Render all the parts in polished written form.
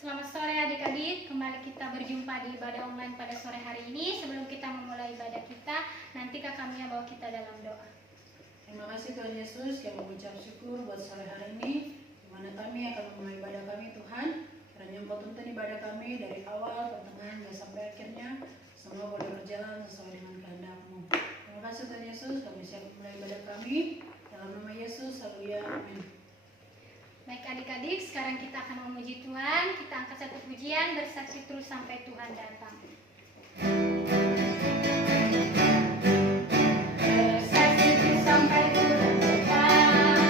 Selamat sore adik-adik, kembali kita berjumpa di ibadah online pada sore hari ini. Sebelum kita memulai ibadah kita, nanti Kak Mia bawa kita dalam doa. Terima kasih Tuhan Yesus yang mengucap syukur buat sore hari ini, di mana kami akan memulai ibadah kami Tuhan. Kiranya Engkau tuntun ibadah kami dari awal, pertengahan, hingga sampai akhirnya. Semua boleh berjalan sesuai dengan kehendak-Mu. Terima kasih Tuhan Yesus, kami siap memulai ibadah kami. Dalam nama Yesus, haleluya, amin. Baik adik-adik, sekarang kita akan memuji Tuhan. Kita angkat satu pujian, bersaksi terus sampai Tuhan datang. Bersaksi terus sampai Tuhan datang.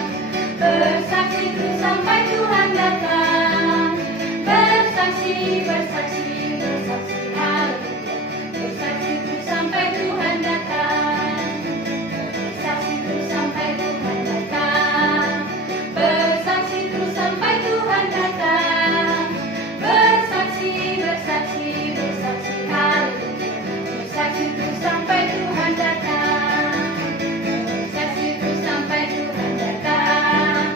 Bersaksi terus sampai Tuhan datang. Bersaksi, bersaksi, bersaksi, haleluya. Bersaksi terus sampai Tuhan datang. Bersaksi terus sampai Tuhan datang. Bersaksi terus sampai Tuhan datang. Bersaksi, bersaksi, bersaksi, haleluya. Bersaksi terus sampai Tuhan datang. Bersaksi terus sampai Tuhan datang.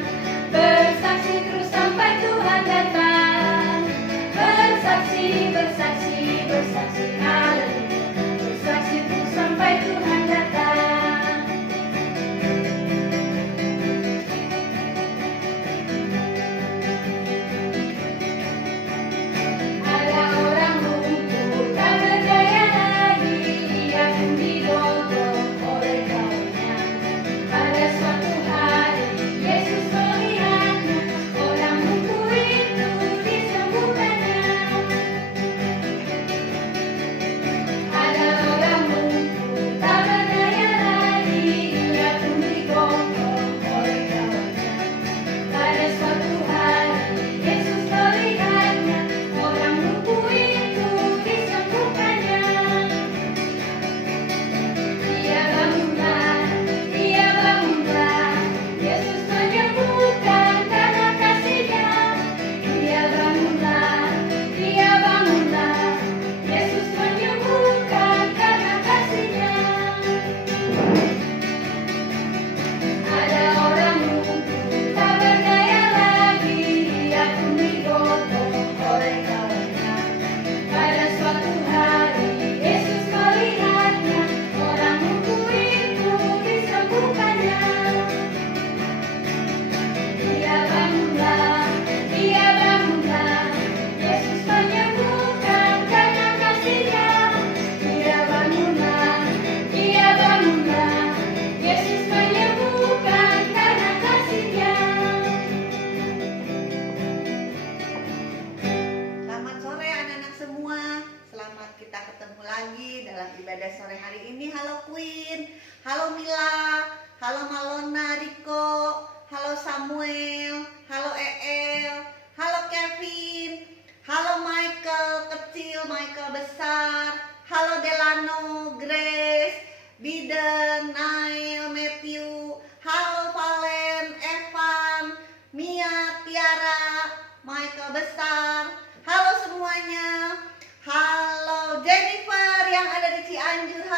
Bersaksi terus sampai Tuhan datang. Bersaksi, bersaksi, bersaksi, haleluya. Bersaksi terus sampai Tuhan datang. Ada orang lumpuh tak berdaya lagi, ia pun digonggong oleh kawannya. Pada suatu hari Yesus melihatnya, orang lumpuh itu disembuhkannya. Ada orang lumpuh tak berdaya lagi, ia pun digonggong oleh kawannya. Pada suatu hari Yesus melihatnya, orang lumpuh itu disembuhkannya. Dia bangunlah, Yesus menyembuhkan karena kasih-Nya. Dia bangunlah, Yesus menyembuhkan karena kasih-Nya. Ada orang lumpuh tak berdaya lagi, ia pun digonggong oleh kawannya. Pada suatu hari Yesus melihatnya, orang lumpuh itu disembuhkannya. Dia bangunlah, Yesus menyembuhkan karena kasih-Nya. Dia bangunlah, Yesus menyembuhkan karena kasih-Nya. Selamat sore anak-anak semua. Selamat kita ketemu lagi dalam ibadah sore hari ini. Halo Queen, halo Mila, halo Malona, Riko, halo Samuel, halo El, halo Kevin, halo Michael kecil, Michael besar, halo Delano, Grace, Biden, Nail, Matthew, halo Valen, Evan, Mia, Tiara, Michael besar, halo semuanya. Halo Jennifer yang ada di Cianjur,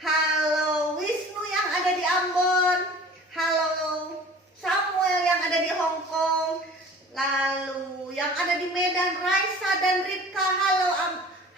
halo Wisnu yang ada di Ambon, halo Samuel yang ada di Hong Kong, lalu yang ada di Medan, Raisa dan Ripka,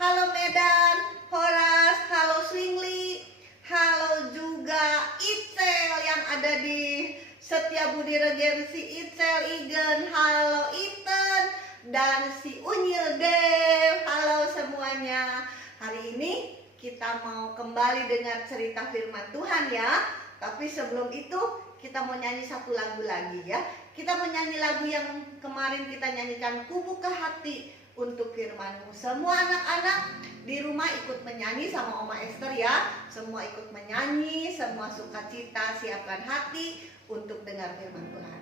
halo Medan, Horas, halo Swingli, halo juga Icel yang ada di Setiabudi Regensi, Icel, Igen, halo Ethan, dan si Unyil Dev. Halo semuanya. Hari ini kita mau kembali dengar cerita firman Tuhan ya. Tapi sebelum itu kita mau nyanyi satu lagu lagi ya. Kita mau nyanyi lagu yang kemarin kita nyanyikan, Ku Buka Hati untuk Firman-Mu. Semua anak-anak di rumah ikut menyanyi sama Oma Esther ya. Semua ikut menyanyi, semua sukacita, siapkan hati untuk dengar firman Tuhan.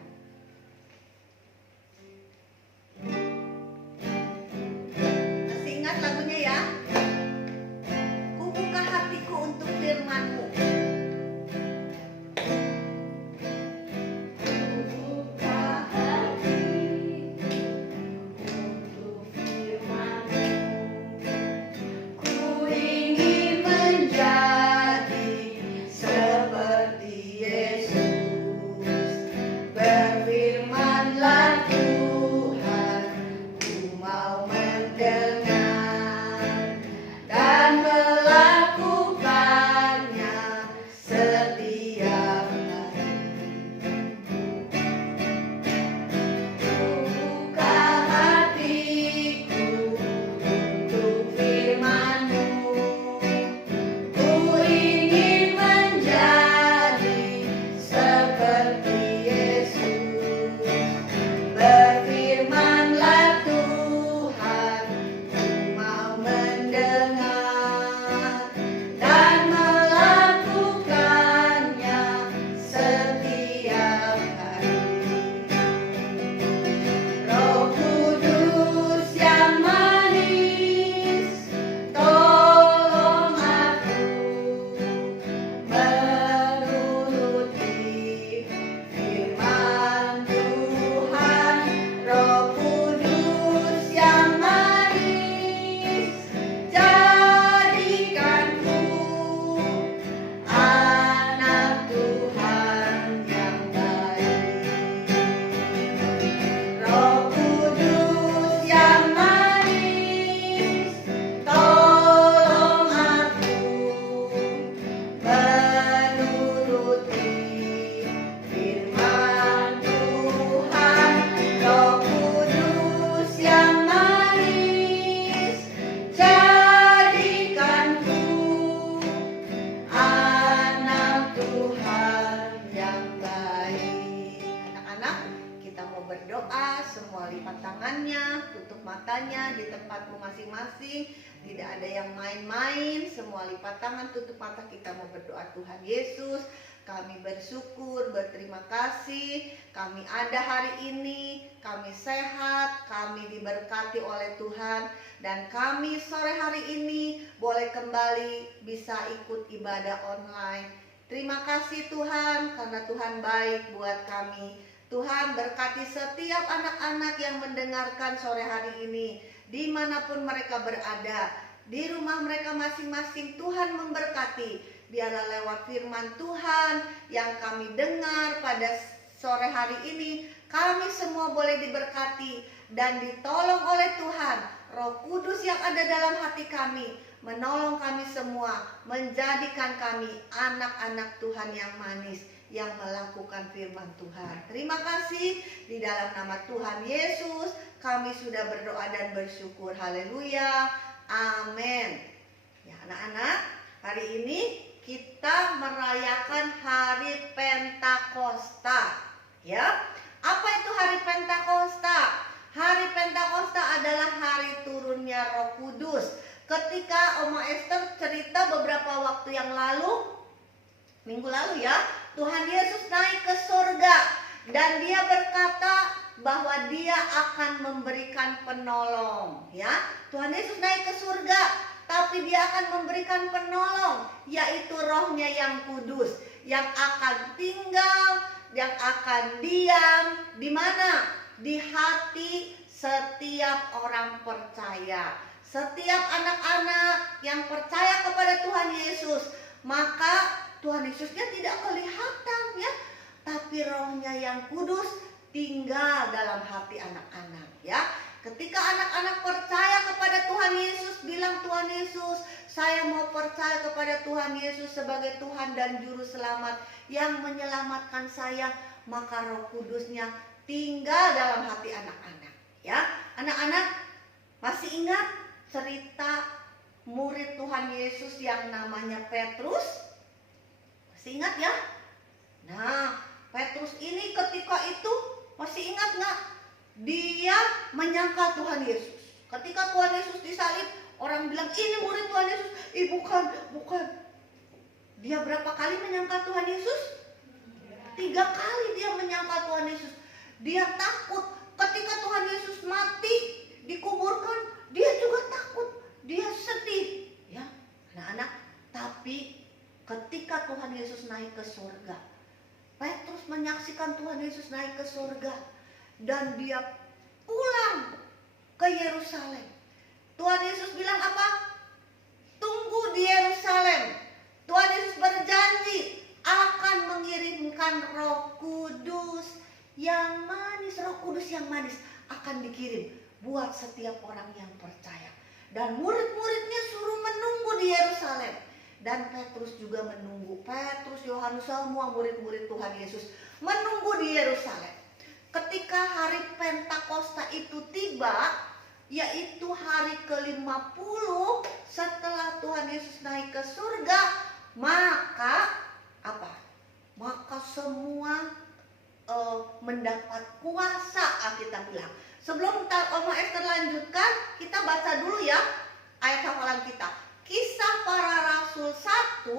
Masih ingat lagunya ya? Ku buka hatiku untuk firman-Mu. Ku ingin menjadi seperti Yesus. tangannya, tutup matanya di tempatmu masing-masing. Tidak ada yang main-main, semua lipat tangan, tutup mata, kita mau berdoa. Tuhan Yesus, kami bersyukur, berterima kasih, kami ada hari ini, kami sehat, kami diberkati oleh Tuhan, dan kami sore hari ini boleh kembali bisa ikut ibadah online. Terima kasih Tuhan, karena Tuhan baik buat kami. Tuhan berkati setiap anak-anak yang mendengarkan sore hari ini, dimanapun mereka berada, di rumah mereka masing-masing. Tuhan memberkati, biarlah lewat firman Tuhan yang kami dengar pada sore hari ini, kami semua boleh diberkati dan ditolong oleh Tuhan. Roh Kudus yang ada dalam hati kami menolong kami semua, menjadikan kami anak-anak Tuhan yang manis, yang melakukan firman Tuhan. Terima kasih, di dalam nama Tuhan Yesus kami sudah berdoa dan bersyukur. Haleluya, amin. Ya anak-anak, hari ini kita merayakan hari Pentakosta. Ya, apa itu hari Pentakosta? Hari Pentakosta adalah hari turunnya Roh Kudus. Ketika Oma Esther cerita beberapa waktu yang lalu, minggu lalu ya, Tuhan Yesus naik ke surga dan dia berkata bahwa dia akan memberikan penolong. Ya, Tuhan Yesus naik ke surga, tapi dia akan memberikan penolong, yaitu Rohnya yang kudus, yang akan tinggal, yang akan diam di mana? Di hati setiap orang percaya. Setiap anak-anak yang percaya kepada Tuhan Yesus, maka Tuhan Yesusnya tidak kelihatan ya, tapi Rohnya yang kudus tinggal dalam hati anak-anak ya. Ketika anak-anak percaya kepada Tuhan Yesus, bilang, Tuhan Yesus, saya mau percaya kepada Tuhan Yesus sebagai Tuhan dan Juru Selamat yang menyelamatkan saya, maka Roh Kudusnya tinggal dalam hati anak-anak ya. Anak-anak masih ingat cerita murid Tuhan Yesus yang namanya Petrus? Masih ingat ya? Nah, Petrus ini ketika itu, masih ingat nggak? Dia menyangkal Tuhan Yesus. Ketika Tuhan Yesus disalib, orang bilang ini murid Tuhan Yesus. Bukan. Dia berapa kali menyangkal Tuhan Yesus? 3 kali dia menyangkal Tuhan Yesus. Dia takut ketika Tuhan Yesus mati, dikuburkan, dia juga takut, dia sedih ya anak-anak. Tapi ketika Tuhan Yesus naik ke surga, Petrus menyaksikan Tuhan Yesus naik ke surga dan dia pulang ke Yerusalem. Tuhan Yesus bilang apa? Tunggu di Yerusalem. Tuhan Yesus berjanji akan mengirimkan Roh Kudus yang manis. Roh Kudus yang manis akan dikirim buat setiap orang yang percaya. Dan murid-muridnya suruh menunggu di Yerusalem. Dan Petrus juga menunggu. Petrus, Yohanes, semua murid-murid Tuhan Yesus menunggu di Yerusalem. Ketika hari Pentakosta itu tiba, yaitu hari ke-50 setelah Tuhan Yesus naik ke surga, maka apa? Maka semua mendapat kuasa, Alkitab bilang. Sebelum Oma Esther lanjutkan, kita baca dulu ya ayat hafalan kita. Kisah Para Rasul 1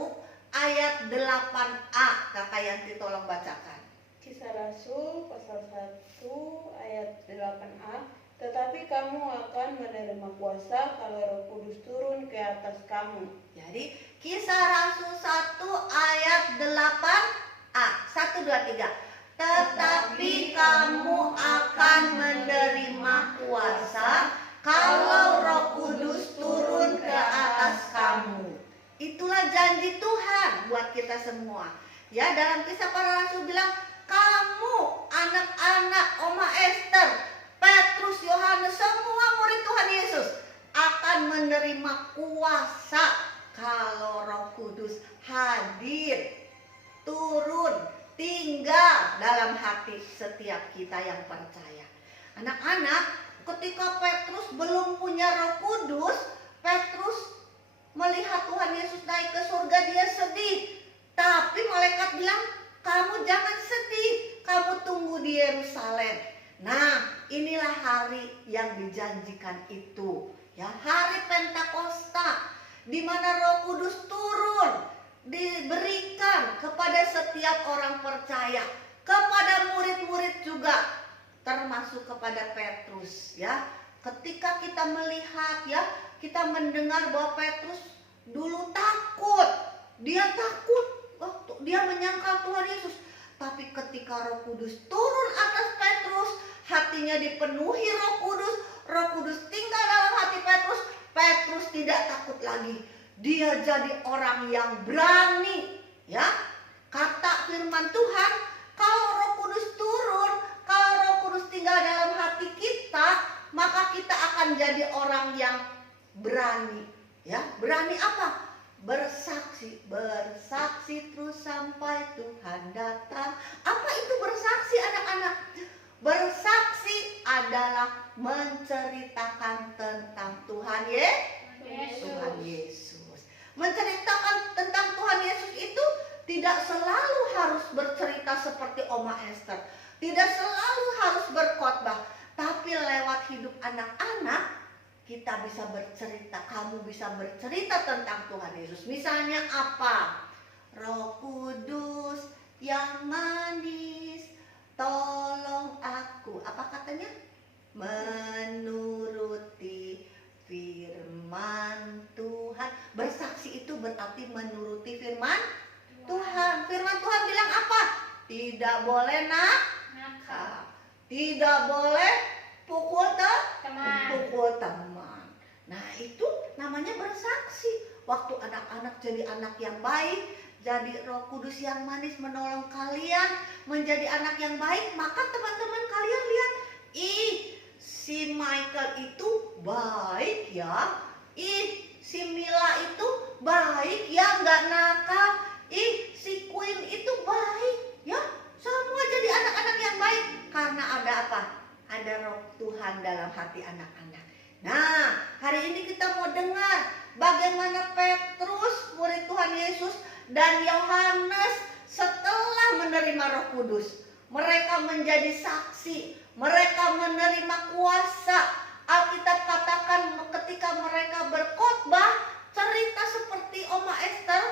ayat 8a. Kakak Yanti tolong bacakan. Kisah Rasul pasal 1 ayat 8a. Tetapi kamu akan menerima kuasa kalau Roh Kudus turun ke atas kamu. Jadi Kisah Rasul 1 ayat 8a. 1, 2, 3. Tetapi kamu akan menerima kuasa kalau Roh Kudus turun ke atas kamu. Itulah janji Tuhan buat kita semua. Ya, dalam Kisah Para Rasul bilang, kamu anak-anak Oma Esther, Petrus, Yohanes, semua murid Tuhan Yesus akan menerima kuasa kalau Roh Kudus hadir, turun, tinggal dalam hati setiap kita yang percaya. Anak-anak, ketika Petrus belum punya Roh Kudus, Petrus melihat Tuhan Yesus naik ke surga, dia sedih. Tapi malaikat bilang, kamu jangan sedih, kamu tunggu di Yerusalem. Nah, inilah hari yang dijanjikan itu, ya, hari Pentakosta, di mana Roh Kudus turun, diberikan kepada setiap orang percaya, kepada murid-murid juga, termasuk kepada Petrus, ya. Ketika kita melihat, ya, kita mendengar bahwa Petrus dulu takut, dia takut waktu dia menyangkal Tuhan Yesus. Tapi ketika Roh Kudus turun atas Petrus, hatinya dipenuhi Roh Kudus tinggal dalam hati Petrus, Petrus tidak takut lagi. Dia jadi orang yang berani, ya. Kata firman Tuhan, kalau Roh Kudus turun, kalau Roh Kudus tinggal dalam hati kita, maka kita akan jadi orang yang berani, ya. Berani apa? Bersaksi terus sampai Tuhan datang. Apa itu bersaksi, anak-anak? Bersaksi adalah menceritakan tentang Tuhan Yesus. Menceritakan tentang Tuhan Yesus itu tidak selalu harus bercerita seperti Oma Esther, tidak selalu harus berkhotbah, tapi lewat hidup anak-anak kita bisa bercerita, kamu bisa bercerita tentang Tuhan Yesus. Misalnya apa? Roh Kudus yang manis, tolong aku. Apa katanya? Menuruti firman Tuhan. Bersaksi itu berarti menuruti firman Tuhan. Firman Tuhan bilang apa? Tidak boleh nakal, tidak boleh pukul teman. Nah, itu namanya bersaksi. Waktu anak-anak jadi anak yang baik, jadi Roh Kudus yang manis menolong kalian menjadi anak yang baik, maka teman-teman kalian lihat, si Michael itu baik ya, si Mila itu baik ya, nggak nakal, si Queen itu baik ya, semua jadi anak-anak yang baik karena ada apa? Ada Roh Tuhan dalam hati anak-anak. Nah, hari ini kita mau dengar bagaimana Petrus, murid Tuhan Yesus, dan Yohanes setelah menerima Roh Kudus, mereka menjadi saksi, mereka menerima kuasa. Alkitab katakan ketika mereka berkhotbah, cerita seperti Oma Esther,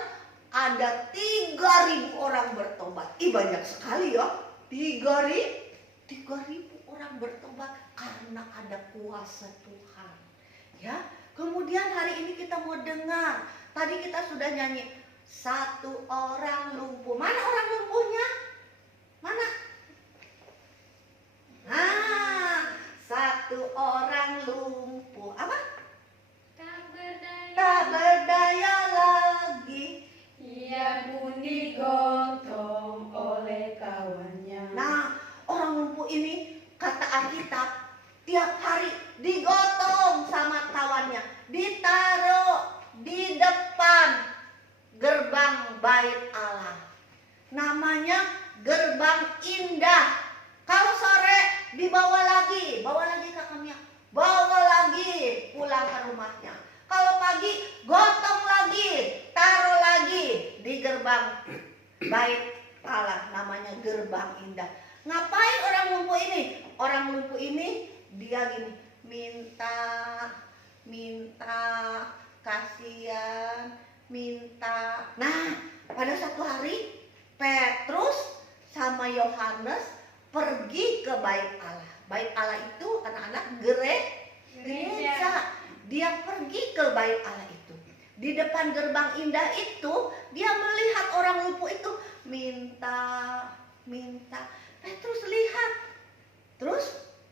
ada 3.000 orang bertobat. Banyak sekali ya, 3.000 orang bertobat karena ada kuasa Tuhan, ya. Kemudian hari ini kita mau dengar, tadi kita sudah nyanyi, satu orang lumpuh. Mana orang lumpuhnya? Mana? Nah, satu orang lumpuh. Apa? Tak berdaya lagi. Ia pun digotong oleh kawannya. Nah, orang lumpuh ini, kata Alkitab, tiap hari digotong sama kawannya, ditaruh di depan gerbang bait Allah. Namanya gerbang indah. Kalau sore dibawa lagi Kak Kamia, bawa lagi pulang ke rumahnya. Kalau pagi gotong lagi, taruh lagi di gerbang bait Allah, namanya gerbang indah. Ngapain orang lumpuh ini? Orang lumpuh ini dia gini, minta, kasihan, minta. Nah, pada satu hari Petrus sama Yohanes pergi ke bait Allah. Bait Allah itu anak-anak gereja. Dia pergi ke bait Allah itu. Di depan gerbang indah itu, dia melihat orang lumpuh itu minta. Petrus lihat. Terus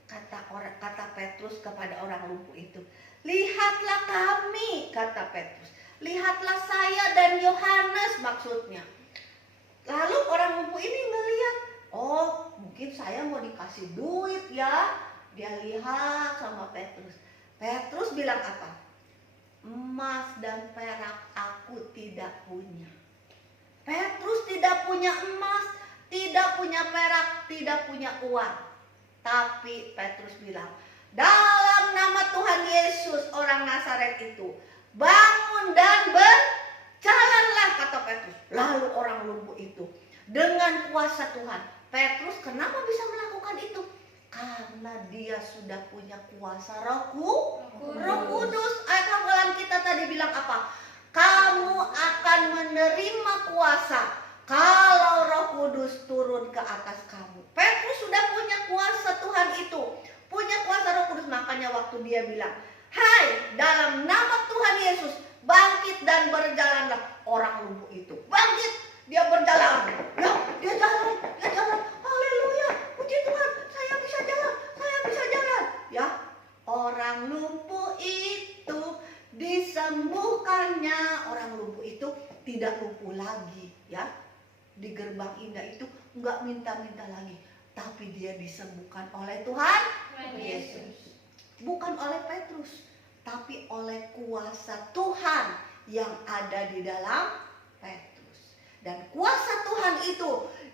kata Petrus kepada orang lumpuh itu, lihatlah kami, kata Petrus. Lihatlah saya dan Yohanes, maksudnya. Lalu orang lumpuh ini ngelihat, oh mungkin saya mau dikasih duit ya. Dia lihat sama Petrus. Petrus bilang apa? Emas dan perak aku tidak punya. Petrus tidak punya emas, tidak punya perak, tidak punya uang. Tapi Petrus bilang, dalam nama Tuhan Yesus orang Nazaret itu, bangun dan berjalanlah, kata Petrus. Lalu orang lumpuh itu dengan kuasa Tuhan. Petrus kenapa bisa melakukan itu? Karena dia sudah punya kuasa Roh Kudus. Ayat hafalan kita tadi bilang apa? Kamu akan menerima kuasa kalau Roh Kudus turun ke atas kamu. Petrus sudah punya kuasa Tuhan itu, punya kuasa Roh Kudus. Makanya waktu dia bilang, hai, dalam nama Tuhan Yesus, bangkit dan berjalanlah. Orang lumpuh itu bangkit, dia berjalan. Ya, dia jalan. Haleluya, puji Tuhan, saya bisa jalan. Ya, orang lumpuh itu disembuhkannya. Orang lumpuh itu tidak lumpuh lagi, ya. Di gerbang indah itu enggak minta-minta lagi, tapi dia disembuhkan oleh Tuhan Yesus. Bukan oleh Petrus, tapi oleh kuasa Tuhan yang ada di dalam Petrus. Dan kuasa Tuhan itu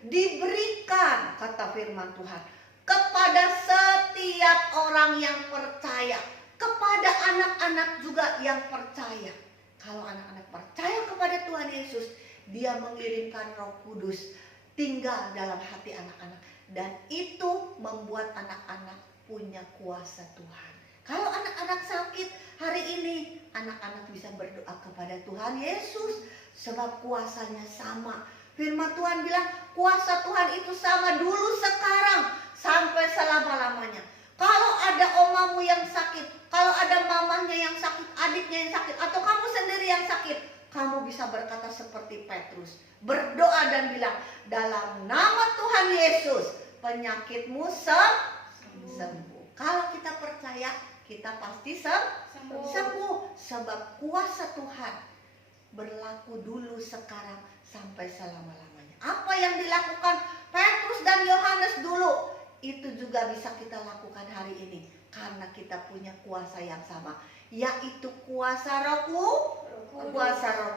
diberikan, kata firman Tuhan, kepada setiap orang yang percaya, kepada anak-anak juga yang percaya. Kalau anak-anak percaya kepada Tuhan Yesus, dia mengirimkan Roh Kudus tinggal dalam hati anak-anak, dan itu membuat anak-anak punya kuasa Tuhan. Kalau anak-anak sakit hari ini, anak-anak bisa berdoa kepada Tuhan Yesus, sebab kuasanya sama. Firman Tuhan bilang kuasa Tuhan itu sama dulu, sekarang, sampai selama-lamanya. Kalau ada omamu yang sakit, kalau ada mamanya yang sakit, adiknya yang sakit, atau kamu sendiri yang sakit, kamu bisa berkata seperti Petrus, berdoa dan bilang, dalam nama Tuhan Yesus, penyakitmu sembuh. Kalau kita percaya, kita pasti sembuh. Sebab kuasa Tuhan berlaku dulu, sekarang, sampai selama-lamanya. Apa yang dilakukan Petrus dan Yohanes dulu, itu juga bisa kita lakukan hari ini. Karena kita punya kuasa yang sama, yaitu kuasa Roh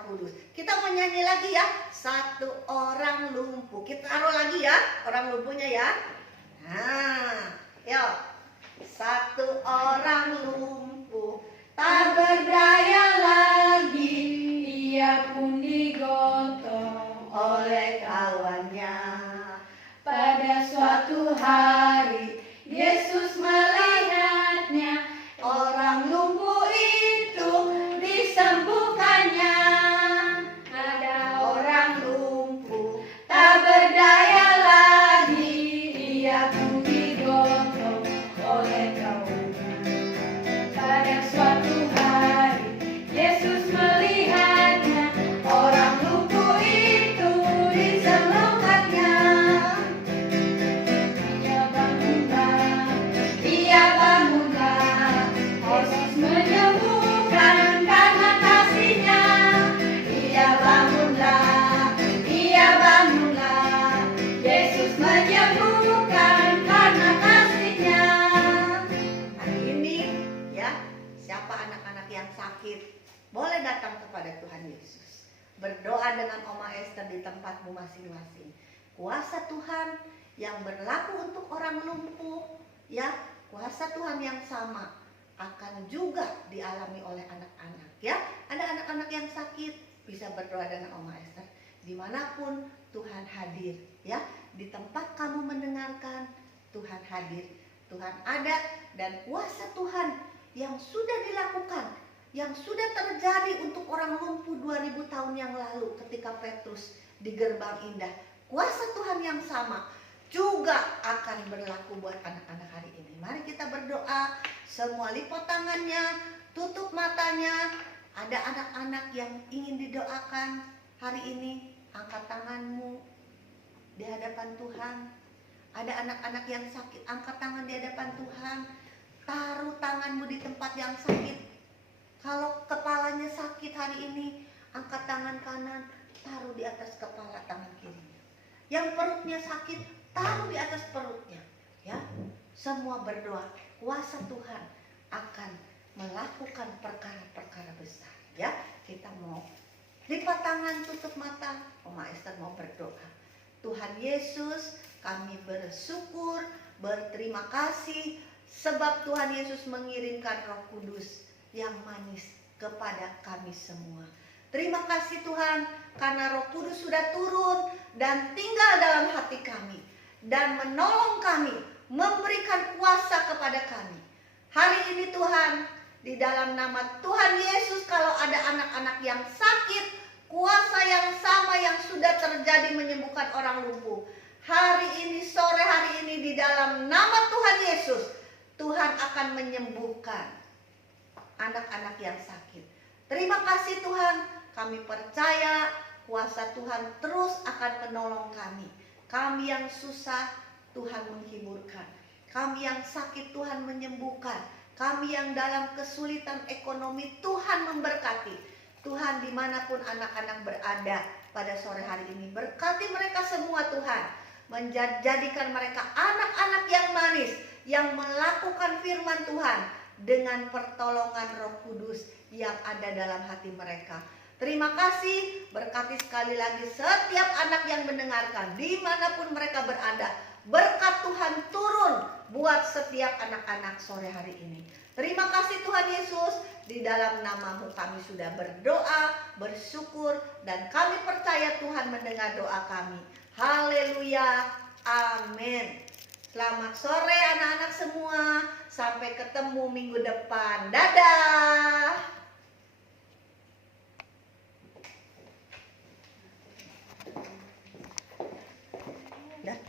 Kudus. Kita menyanyi lagi ya, satu orang lumpuh. Kita taruh lagi ya, orang lumpuhnya ya. Nah, yuk. Satu orang lumpuh, tak berdaya lagi, Ia pun digotong oleh kawannya. pada suatu hari. Yesus melihatnya, orang lumpuh itu disembuhkannya. Ada orang lumpuh tak berdaya lagi, ia pun digotong oleh kawannya. Pada suatu hari Yesus melihatnya, orang lumpuh itu disembuhkannya. Ia bangunlah, Yesus menyembuhkan karena kasih-Nya. Ia bangunlah, Yesus menyembuhkan karena kasih-Nya. Hari ini ya, siapa anak-anak yang sakit, boleh datang kepada Tuhan Yesus. Berdoa dengan Oma Esther di tempatmu masing-masing. Kuasa Tuhan yang berlaku untuk orang lumpuh, ya, kuasa Tuhan yang sama akan juga dialami oleh anak-anak, ya. Ada anak-anak yang sakit, bisa berdoa dengan Oma Esther. Dimanapun Tuhan hadir, ya. Di tempat kamu mendengarkan, Tuhan hadir, Tuhan ada, dan kuasa Tuhan yang sudah dilakukan, yang sudah terjadi untuk orang lumpuh 2000 tahun yang lalu ketika Petrus di gerbang indah. Kuasa Tuhan yang sama juga akan berlaku buat anak-anak hari ini. Mari kita berdoa, semua lipat tangannya, tutup matanya. Ada anak-anak yang ingin didoakan hari ini, angkat tanganmu di hadapan Tuhan. Ada anak-anak yang sakit, angkat tangan di hadapan Tuhan. Taruh tanganmu di tempat yang sakit. Kalau kepalanya sakit hari ini, angkat tangan kanan, taruh di atas kepala tangan kirinya. Yang perutnya sakit, taruh di atas perutnya, ya. Semua berdoa, kuasa Tuhan akan melakukan perkara-perkara besar, ya. Kita mau lipat tangan, tutup mata. Oma Esther mau berdoa. Tuhan Yesus, kami bersyukur, berterima kasih sebab Tuhan Yesus mengirimkan Roh Kudus yang manis kepada kami semua. Terima kasih Tuhan, karena Roh Kudus sudah turun dan tinggal dalam hati kami dan menolong kami, memberikan kuasa kepada kami. Hari ini Tuhan, di dalam nama Tuhan Yesus, kalau ada anak-anak yang sakit, kuasa yang sama yang sudah terjadi menyembuhkan orang lumpuh, hari ini, sore hari ini, di dalam nama Tuhan Yesus, Tuhan akan menyembuhkan anak-anak yang sakit. Terima kasih Tuhan, kami percaya kuasa Tuhan terus akan menolong kami. Kami yang susah, Tuhan menghiburkan. Kami yang sakit, Tuhan menyembuhkan. Kami yang dalam kesulitan ekonomi, Tuhan memberkati. Tuhan, dimanapun anak-anak berada pada sore hari ini, berkati mereka semua Tuhan. Menjadikan mereka anak-anak yang manis, yang melakukan firman Tuhan dengan pertolongan Roh Kudus yang ada dalam hati mereka. Terima kasih, berkati sekali lagi setiap anak yang mendengarkan, dimanapun mereka berada. Berkat Tuhan turun buat setiap anak-anak sore hari ini. Terima kasih Tuhan Yesus, di dalam nama-Mu kami sudah berdoa, bersyukur, dan kami percaya Tuhan mendengar doa kami. Haleluya, amin. Selamat sore anak-anak semua, sampai ketemu minggu depan. Dadah. Dah.